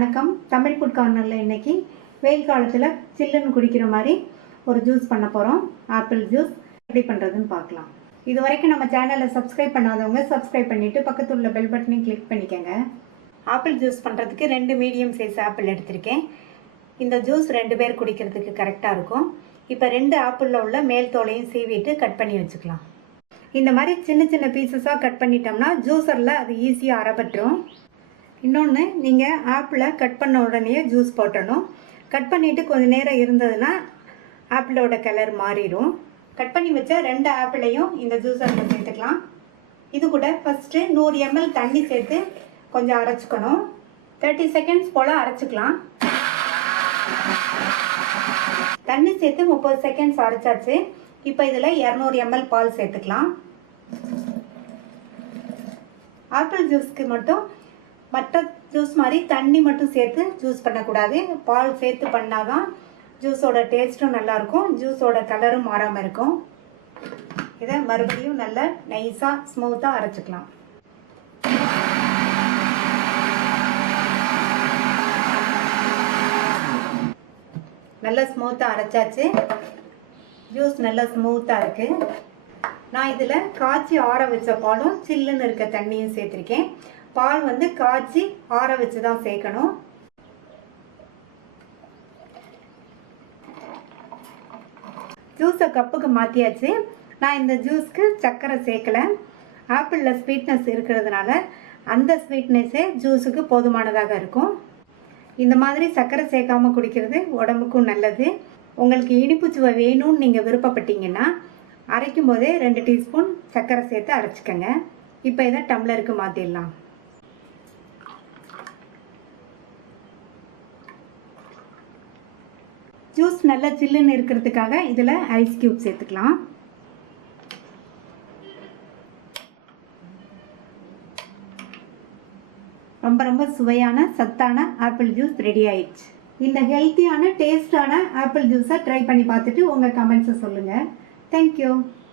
வணக்கம். தமிழ்ஃபுட்கார்னரில் இன்றைக்கி வெயில் காலத்தில் சில்லுன்னு குடிக்கிற மாதிரி ஒரு ஜூஸ் பண்ண போகிறோம். ஆப்பிள் ஜூஸ் எப்படி பண்ணுறதுன்னு பார்க்கலாம். இது வரைக்கும் நம்ம சேனலை சப்ஸ்கிரைப் பண்ணாதவங்க சப்ஸ்கிரைப் பண்ணிவிட்டு பக்கத்தில் உள்ள பெல் பட்டனையும் கிளிக் பண்ணிக்கோங்க. ஆப்பிள் ஜூஸ் பண்ணுறதுக்கு 2 மீடியம் சைஸ் ஆப்பிள் எடுத்திருக்கேன். இந்த ஜூஸ் 2 பேர் குடிக்கிறதுக்கு கரெக்டாக இருக்கும். இப்போ 2 ஆப்பிளில் உள்ள மேல் தோலையும் சீவிட்டு கட் பண்ணி வச்சுக்கலாம். இந்த மாதிரி சின்ன சின்ன பீசஸாக கட் பண்ணிட்டோம்னா ஜூஸரில் அது ஈஸியாக அரைப்பட்டுரும். இன்னொன்று, நீங்கள் ஆப்பிளை கட் பண்ண உடனே ஜூஸ் போட்டணும். கட் பண்ணிவிட்டு கொஞ்சம் நேரம் இருந்ததுன்னா ஆப்பிளோட கலர் மாறிடும். கட் பண்ணி வச்ச 2 ஆப்பிளையும் இந்த ஜூஸரில் சேர்த்துக்கலாம். இது கூட ஃபஸ்ட்டு 100 ml தண்ணி சேர்த்து கொஞ்சம் அரைச்சிக்கணும். 30 செகண்ட்ஸ் போல் அரைச்சிக்கலாம். தண்ணி சேர்த்து 30 செகண்ட்ஸ் அரைச்சாச்சு. இப்போ இதில் 200 ml பால் சேர்த்துக்கலாம். ஆப்பிள் ஜூஸ்க்கு மட்டும் மற்ற ஜூஸ் மாதிரி தண்ணி மட்டும் சேர்த்து ஜூஸ் பண்ணக்கூடாது. பால் சேர்த்து பண்ணால் தான் ஜூஸோட டேஸ்ட்டும் நல்லாயிருக்கும், ஜூஸோட கலரும் மாறாமல் இருக்கும். இதை மறுபடியும் நல்லா நைஸாக ஸ்மூத்தாக அரைச்சிக்கலாம். நல்லா ஸ்மூத்தாக அரைச்சாச்சு. ஜூஸ் நல்லா ஸ்மூத்தாக இருக்குது. நான் இதில் காய்ச்சி ஆற வச்ச பாலும் சில்லுன்னு இருக்க தண்ணியும் சேர்த்துருக்கேன். பால் வந்து காய்ச்சி ஆற வச்சு தான் சேர்க்கணும். ஜூஸை கப்புக்கு மாற்றியாச்சு. நான் இந்த ஜூஸ்க்கு சர்க்கரை சேர்க்கலை. ஆப்பிளில் ஸ்வீட்னஸ் இருக்கிறதுனால அந்த ஸ்வீட்னஸே ஜூஸுக்கு போதுமானதாக இருக்கும். இந்த மாதிரி சர்க்கரை சேர்க்காமல் குடிக்கிறது உடம்புக்கும் நல்லது. உங்களுக்கு இனிப்பு சுவை வேணும்னு நீங்கள் விருப்பப்பட்டீங்கன்னா அரைக்கும் போதே 2 டீஸ்பூன் சர்க்கரை சேர்த்து அரைச்சிக்கங்க. இப்போ இதை டம்ளருக்கு மாற்றிடலாம். ஜூஸ் நல்லா சில்லுன்னு இருக்கிறதுக்காக இதில் ஐஸ் கியூப் சேர்த்துக்கலாம். ரொம்ப சுவையான சத்தான ஆப்பிள் ஜூஸ் ரெடி ஆயிடுச்சு. இந்த ஹெல்த்தியான டேஸ்டான ஆப்பிள் ஜூஸை ட்ரை பண்ணி பார்த்துட்டு உங்கள் கமெண்ட்ஸை சொல்லுங்கள். தேங்க்யூ.